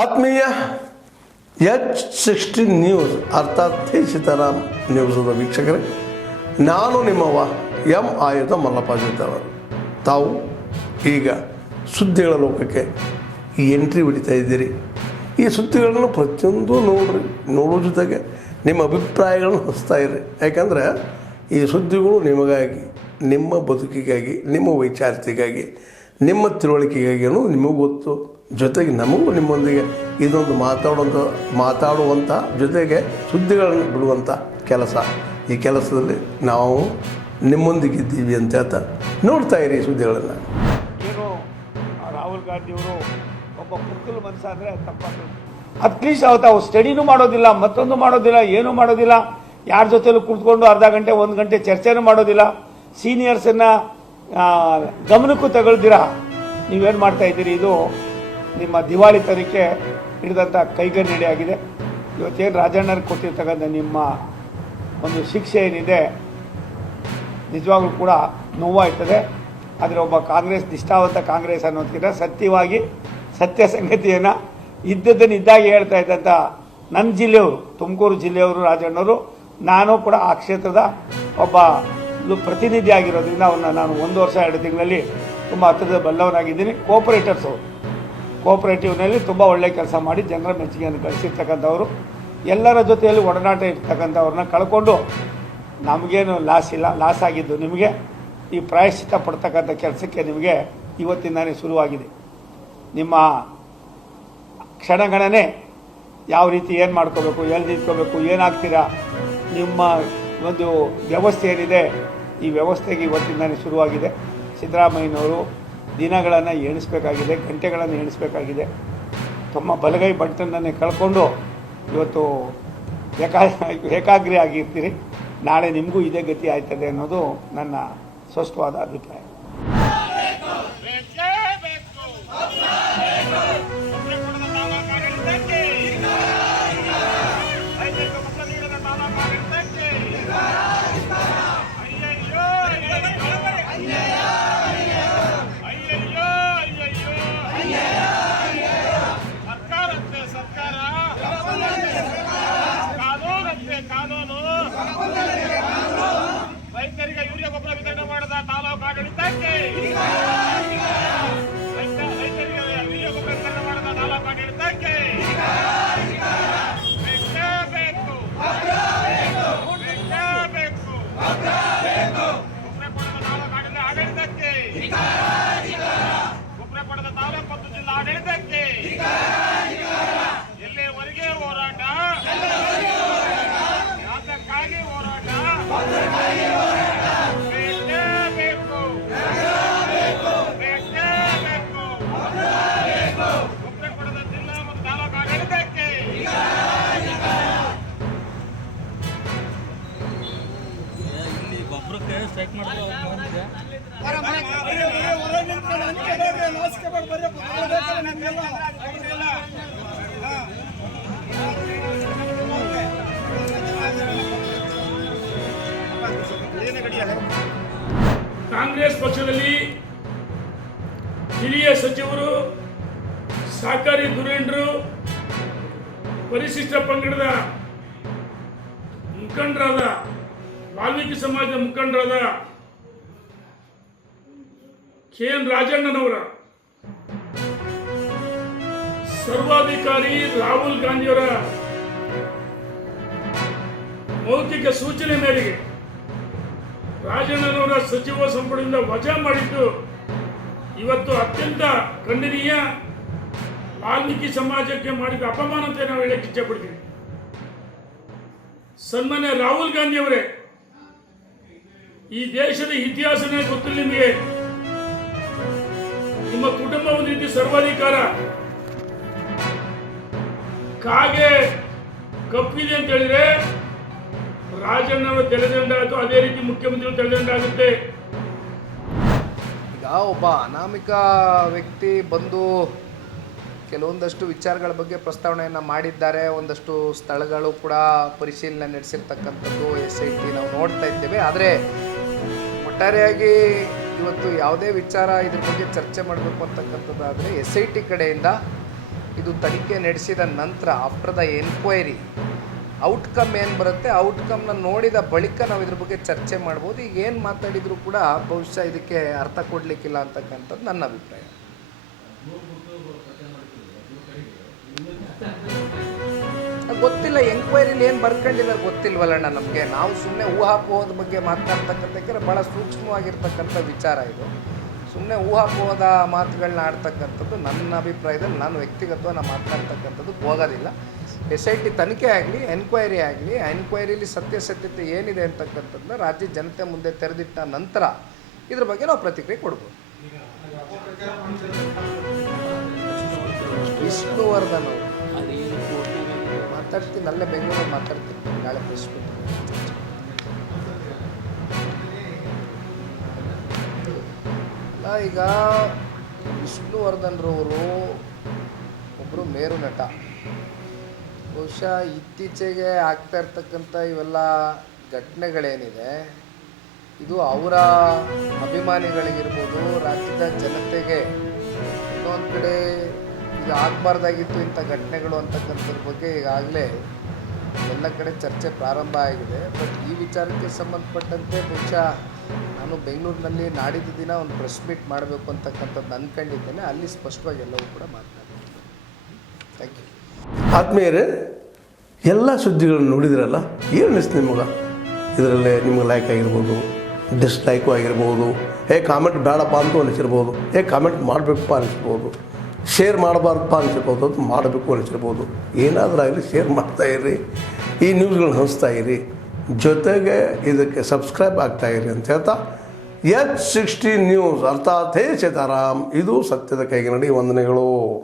ಆತ್ಮೀಯ H16 news ಅರ್ಥಾತ್ ಸೀತಾರಾಮ್ ನ್ಯೂಸದ ವೀಕ್ಷಕರೇ, ನಾನು ನಿಮ್ಮವ ಆಯುಧ ಮಲ್ಲಪ್ಪ ಜೊತೆಯವರು. ತಾವು ಈಗ ಸುದ್ದಿಗಳ ಲೋಕಕ್ಕೆ ಎಂಟ್ರಿ ಹೊಡಿತಾ ಇದ್ದೀರಿ. ಈ ಸುದ್ದಿಗಳನ್ನು ಪ್ರತಿಯೊಂದು ನೋಡೋ ಜೊತೆಗೆ ನಿಮ್ಮ ಅಭಿಪ್ರಾಯಗಳನ್ನು ಹಚ್ತಾ ಇರಿ. ಯಾಕಂದರೆ ಈ ಸುದ್ದಿಗಳು ನಿಮಗಾಗಿ, ನಿಮ್ಮ ಬದುಕಿಗಾಗಿ, ನಿಮ್ಮ ವೈಚಾರಿಕೆಗಾಗಿ, ನಿಮ್ಮ ತಿಳುವಳಿಕೆಗಾಗಿಯೂ ನಿಮಗೂ ಗೊತ್ತು. ಜೊತೆಗೆ ನಮಗೂ ನಿಮ್ಮೊಂದಿಗೆ ಇದೊಂದು ಮಾತಾಡುವಂಥ ಜೊತೆಗೆ ಸುದ್ದಿಗಳನ್ನು ಬಿಡುವಂಥ ಕೆಲಸ. ಈ ಕೆಲಸದಲ್ಲಿ ನಾವು ನಿಮ್ಮೊಂದಿಗಿದ್ದೀವಿ ಅಂತ ಹೇಳ್ತಾ ನೋಡ್ತಾ ಇರಿ ಸುದ್ದಿಗಳನ್ನು. ಏನು ರಾಹುಲ್ ಗಾಂಧಿಯವರು ಒಬ್ಬ ಪುಕ್ಕಲು ಮನಸ್ಸಾದರೆ ತಪ್ಪಾಗ್ತದೆ. ಅಟ್ಲೀಸ್ಟ್ ಅವತ್ತು ಸ್ಟಡಿನೂ ಮಾಡೋದಿಲ್ಲ, ಮತ್ತೊಂದು ಮಾಡೋದಿಲ್ಲ, ಏನೂ ಮಾಡೋದಿಲ್ಲ. ಯಾರ ಜೊತೆಲೂ ಕುತ್ಕೊಂಡು ಅರ್ಧ ಗಂಟೆ 1 ಗಂಟೆ ಚರ್ಚೆನೂ ಮಾಡೋದಿಲ್ಲ. ಸೀನಿಯರ್ಸನ್ನು ಗಮನಕ್ಕೂ ತಗೊಳ್ದಿರ ನೀವೇನು ಮಾಡ್ತಾ ಇದ್ದೀರಿ? ಇದು ನಿಮ್ಮ ದಿವಾಳಿತನಕ್ಕೆ ಹಿಡಿದಂಥ ಕೈಗನ್ನಡಿ ಆಗಿದೆ. ಇವತ್ತೇನು ರಾಜಣ್ಣರಿಗೆ ಕೊಟ್ಟಿರ್ತಕ್ಕಂಥ ನಿಮ್ಮ ಒಂದು ಶಿಕ್ಷೆ ಏನಿದೆ ನಿಜವಾಗ್ಲೂ ಕೂಡ ನೋವಾಗ್ತದೆ. ಆದರೆ ಒಬ್ಬ ನಿಷ್ಠಾವಂತ ಕಾಂಗ್ರೆಸ್ ಅನ್ನೋದಕ್ಕಿಂತ ಸತ್ಯವಾಗಿ ಸತ್ಯ ಸಂಗತಿಯನ್ನು ಇದ್ದದ್ದನ್ನು ಇದ್ದಾಗೆ ಹೇಳ್ತಾ ಇದ್ದಂಥ ನನ್ನ ಜಿಲ್ಲೆಯವರು, ತುಮಕೂರು ಜಿಲ್ಲೆಯವರು ರಾಜಣ್ಣವರು, ನಾನು ಕೂಡ ಆ ಕ್ಷೇತ್ರದ ಒಬ್ಬ ಪ್ರತಿನಿಧಿ ಆಗಿರೋದ್ರಿಂದ ಅವನ್ನ ನಾನು 1 ವರ್ಷ 2 ತಿಂಗಳಲ್ಲಿ ತುಂಬ ಹತ್ತಿರದ ಬಲ್ಲವನಾಗಿದ್ದೀನಿ. ಕೋಆಪರೇಟಿವ್ನಲ್ಲಿ ತುಂಬ ಒಳ್ಳೆಯ ಕೆಲಸ ಮಾಡಿ ಜನರ ಮೆಚ್ಚುಗೆಯನ್ನು ಗಳಿಸಿರ್ತಕ್ಕಂಥವ್ರು, ಎಲ್ಲರ ಜೊತೆಯಲ್ಲಿ ಒಡನಾಟ ಇರ್ತಕ್ಕಂಥವ್ರನ್ನ ಕಳ್ಕೊಂಡು ನಮಗೇನು ಲಾಸ್ ಆಗಿದ್ದು ನಿಮಗೆ ಈ ಪ್ರಾಯಶ್ಚಿತ್ತ ಪಡ್ತಕ್ಕಂಥ ಕೆಲಸಕ್ಕೆ ನಿಮಗೆ ಇವತ್ತಿಂದಾನೇ ಶುರುವಾಗಿದೆ. ನಿಮ್ಮ ಕ್ಷಣಗಣನೆ ಯಾವ ರೀತಿ ಏನು ಮಾಡ್ಕೋಬೇಕು, ಎಲ್ಲಿ ನಿಂತ್ಕೋಬೇಕು, ಏನಾಗ್ತೀರಾ, ನಿಮ್ಮ ಒಂದು ವ್ಯವಸ್ಥೆ ಏನಿದೆ ಈ ವ್ಯವಸ್ಥೆಗೆ ಇವತ್ತಿಂದಾನೇ ಶುರುವಾಗಿದೆ. ಸಿದ್ದರಾಮಯ್ಯನವರು ದಿನಗಳನ್ನು ಎಣಿಸಬೇಕಾಗಿದೆ, ಗಂಟೆಗಳನ್ನು ಎಣಿಸಬೇಕಾಗಿದೆ. ತಮ್ಮ ಬಲಗೈ ಬಂಟನನ್ನೇ ಕಳ್ಕೊಂಡು ಇವತ್ತು ಏಕಾಗ್ರಿ ಆಗಿರ್ತೀರಿ. ನಾಳೆ ನಿಮಗೂ ಇದೇ ಗತಿ ಆಯ್ತದೆ ಅನ್ನೋದು ನನ್ನ ಸ್ಪಷ್ಟವಾದ ಅಭಿಪ್ರಾಯ. ರೈತರಿಗೆ ಯೂರಿಯಾ ಗೊಬ್ಬರ ವಿತರಣೆ ಮಾಡದ ತಾಲೂಕು ಆಡಳಿತಕ್ಕೆ, ರೈತರಿಗೆ ಯೂರಿಯಾ ಗೊಬ್ಬರ ವಿತರಣೆ ಮಾಡದ ತಾಲೂಕು ಆಡಳಿತಕ್ಕೆ ಬೇಕು. ಗೊಬ್ಬರ ಕೊಡದ ತಾಲೂಕು ಆಡಳಿತಕ್ಕೆ, ಗೊಬ್ಬರ ಕೊಡದ ತಾಲೂಕು ಮತ್ತು ಜಿಲ್ಲಾ ಆಡಳಿತಕ್ಕೆ ಎಲ್ಲಿವರೆಗೆ ಹೋರಾಟ, ಯಾತಕ್ಕಾಗಿ ಹೋರಾಟ, ಸ್ಟ್ರೈಕ್ ಮಾಡಿದ್ರೆ ಕಾಂಗ್ರೆಸ್ ಪಕ್ಷದಲ್ಲಿ ಹಿರಿಯ ಸಚಿವರು, ಸಹಕಾರಿ ಧುರೀಣರು, ಪರಿಶಿಷ್ಟ ಪಂಗಡದ ಮುಖಂಡರಾದ, ವಾಲ್ಮೀಕಿ ಸಮಾಜದ ಮುಖಂಡರಾದ KN ರಾಜಣ್ಣನವರ ಸರ್ವಾಧಿಕಾರಿ ರಾಹುಲ್ ಗಾಂಧಿಯವರ ಮೌಖಿಕ ಸೂಚನೆ ಮೇರೆಗೆ ರಾಜಣ್ಣನವರ ಸಚಿವ ಸಂಪುಟದಿಂದ ವಜಾ ಮಾಡಿದ್ದು ಇವತ್ತು ಅತ್ಯಂತ ಖಂಡನೀಯ. ವಾಲ್ಮೀಕಿ ಸಮಾಜಕ್ಕೆ ಮಾಡಿದ ಅಪಮಾನ ಅಂತ ನಾವು ಹೇಳಕ್ಕೆ ಇಚ್ಛೆಪಡ್ತೀವಿ. ಸನ್ಮಾನ್ಯ ರಾಹುಲ್ ಗಾಂಧಿಯವರೇ, ಈ ದೇಶದ ಇತಿಹಾಸನೇ ಗೊತ್ತಿಲ್ಲ ನಿಮಗೆ. ನಿಮ್ಮ ಕುಟುಂಬ ಒಂದು ರೀತಿ ಸರ್ವಾಧಿಕಾರ, ಕಾಗೆ ಕಪ್ಪಿದೆ ಅಂತ ಹೇಳಿದ್ರೆ ರಾಜಣ್ಣವರು ತೆರೆದಂಡ ಆಯಿತು, ಅದೇ ರೀತಿ ಮುಖ್ಯಮಂತ್ರಿಗಳು ತೆರೆದಂಡ ಆಗುತ್ತೆ. ಈಗ ಒಬ್ಬ ಅನಾಮಿಕ ವ್ಯಕ್ತಿ ಬಂದು ಕೆಲವೊಂದಷ್ಟು ವಿಚಾರಗಳ ಬಗ್ಗೆ ಪ್ರಸ್ತಾವನೆಯನ್ನು ಮಾಡಿದ್ದಾರೆ. ಒಂದಷ್ಟು ಸ್ಥಳಗಳು ಕೂಡ ಪರಿಶೀಲನೆ ನಡೆಸಿರ್ತಕ್ಕಂಥದ್ದು SIT ನಾವು ನೋಡ್ತಾ ಇದ್ದೇವೆ. ಆದರೆ ಒಟ್ಟಾರೆಯಾಗಿ ಇವತ್ತು ಯಾವುದೇ ವಿಚಾರ ಇದ್ರ ಬಗ್ಗೆ ಚರ್ಚೆ ಮಾಡಬೇಕು ಅಂತಕ್ಕಂಥದ್ದಾದರೆ SIT ಕಡೆಯಿಂದ ಇದು ತನಿಖೆ ನಡೆಸಿದ ನಂತರ ಆಫ್ಟರ್ ದ ಎನ್ಕ್ವೈರಿ ಔಟ್ಕಮ್ ಏನು ಬರುತ್ತೆ, ಔಟ್ಕಮ್ನ ನೋಡಿದ ಬಳಿಕ ನಾವು ಇದ್ರ ಬಗ್ಗೆ ಚರ್ಚೆ ಮಾಡ್ಬೋದು. ಈಗ ಏನು ಮಾತಾಡಿದರೂ ಕೂಡ ಬಹುಶಃ ಇದಕ್ಕೆ ಅರ್ಥ ಕೊಡಲಿಕ್ಕಿಲ್ಲ ಅಂತಕ್ಕಂಥದ್ದು ನನ್ನ ಅಭಿಪ್ರಾಯ. ಗೊತ್ತಿಲ್ಲ, ಎಂಕ್ವೈರಿಲಿ ಏನು ಬರ್ಕೊಂಡಿದ್ದಾರೆ ಗೊತ್ತಿಲ್ವಲ್ಲಣ್ಣ ನಮಗೆ. ನಾವು ಸುಮ್ಮನೆ ಊಹಾಪೋಹದ ಬಗ್ಗೆ ಮಾತನಾಡ್ತಕ್ಕಂಥ, ಯಾಕಂದರೆ ಭಾಳ ಸೂಕ್ಷ್ಮವಾಗಿರ್ತಕ್ಕಂಥ ವಿಚಾರ ಇದು. ಸುಮ್ಮನೆ ಊಹಾಪೋಹದ ಮಾತುಗಳನ್ನ ಆಡ್ತಕ್ಕಂಥದ್ದು ನನ್ನ ಅಭಿಪ್ರಾಯದಲ್ಲಿ ನಾನು ವ್ಯಕ್ತಿಗತವಾಗಿ ನಾನು ಮಾತನಾಡ್ತಕ್ಕಂಥದ್ದು ಹೋಗೋದಿಲ್ಲ. SIT ತನಿಖೆ ಆಗಲಿ, ಎನ್ಕ್ವೈರಿ ಆಗಲಿ, ಎನ್ಕ್ವೈರಿಲಿ ಸತ್ಯಾಸತ್ಯತೆ ಏನಿದೆ ಅಂತಕ್ಕಂಥದ್ದನ್ನ ರಾಜ್ಯ ಜನತೆ ಮುಂದೆ ತೆರೆದಿಟ್ಟ ನಂತರ ಇದ್ರ ಬಗ್ಗೆ ನಾವು ಪ್ರತಿಕ್ರಿಯೆ ಕೊಡ್ಬೋದು. ವಿಷ್ಣುವರ್ಧನ್ ಅವರು ಮಾತಾಡ್ತೀನಿ, ಅಲ್ಲೇ ಬೆಂಗಳೂರಲ್ಲಿ ಮಾತಾಡ್ತೀನಿ ನಾಳೆ ಪ್ರೆಸ್ ಮೀಟ್. ಅಲ್ಲ, ಈಗ ವಿಷ್ಣುವರ್ಧನ್ರವರು ಒಬ್ಬರು ಮೇರು ನಟ. ಬಹುಶಃ ಇತ್ತೀಚೆಗೆ ಆಗ್ತಾ ಇರ್ತಕ್ಕಂಥ ಇವೆಲ್ಲ ಘಟನೆಗಳೇನಿದೆ, ಇದು ಅವರ ಅಭಿಮಾನಿಗಳಿಗಿರ್ಬೋದು, ರಾಜ್ಯದ ಜನತೆಗೆ ಇನ್ನೊಂದು ಕಡೆ ಇದು ಆಗಬಾರ್ದಾಗಿತ್ತು ಇಂಥ ಘಟನೆಗಳು ಅಂತಕ್ಕಂಥದ್ರ ಬಗ್ಗೆ ಈಗಾಗಲೇ ಎಲ್ಲ ಕಡೆ ಚರ್ಚೆ ಪ್ರಾರಂಭ ಆಗಿದೆ. ಬಟ್ ಈ ವಿಚಾರಕ್ಕೆ ಸಂಬಂಧಪಟ್ಟಂತೆ ಬಹುಶಃ ನಾನು ಬೆಂಗಳೂರಿನಲ್ಲಿ ನಾಡಿದ್ದು ದಿನ ಒಂದು ಪ್ರೆಸ್ ಮೀಟ್ ಮಾಡಬೇಕು ಅಂತಕ್ಕಂಥದ್ದು ಅಂದ್ಕೊಂಡಿದ್ದೇನೆ. ಅಲ್ಲಿ ಸ್ಪಷ್ಟವಾಗಿ ಎಲ್ಲವೂ ಕೂಡ ಮಾತನಾಡ್ತೀನಿ. Thank you. ಆತ್ಮೀಯರೇ, ಎಲ್ಲ ಸುದ್ದಿಗಳನ್ನು ನೋಡಿದ್ರಲ್ಲ, ಏನು ಅನಿಸ್ತು ನಿಮಗೆ? ಇದರಲ್ಲೇ ನಿಮ್ಗೆ ಲೈಕ್ ಆಗಿರ್ಬೋದು, ಡಿಸ್ಲೈಕು ಆಗಿರ್ಬೋದು, ಕಾಮೆಂಟ್ ಬೇಡಪ್ಪ ಅಂತ ಅನಿಸಿರ್ಬೋದು, ಕಾಮೆಂಟ್ ಮಾಡಬೇಕಪ್ಪ ಅನಿಸ್ಬೋದು, ಶೇರ್ ಮಾಡಬಾರ್ದಪ್ಪ ಅನಿಸಿರ್ಬೋದು, ಅದು ಮಾಡಬೇಕು ಅನಿಸಿರ್ಬೋದು. ಏನಾದರೂ ಆಗಲಿ ಶೇರ್ ಮಾಡ್ತಾಯಿರಿ, ಈ ನ್ಯೂಸ್ಗಳನ್ನ ಹಂಚ್ತಾ ಇರಿ, ಜೊತೆಗೆ ಇದಕ್ಕೆ ಸಬ್ಸ್ಕ್ರೈಬ್ ಆಗ್ತಾಯಿರಿ ಅಂತ ಹೇಳ್ತಾ H16 ನ್ಯೂಸ್ ಅರ್ಥಾತ್ ಹೇ ಸೀತಾರಾಮ್, ಇದು ಸತ್ಯದ ಕೈಗೆ ನಡಿ. ವಂದನೆಗಳು.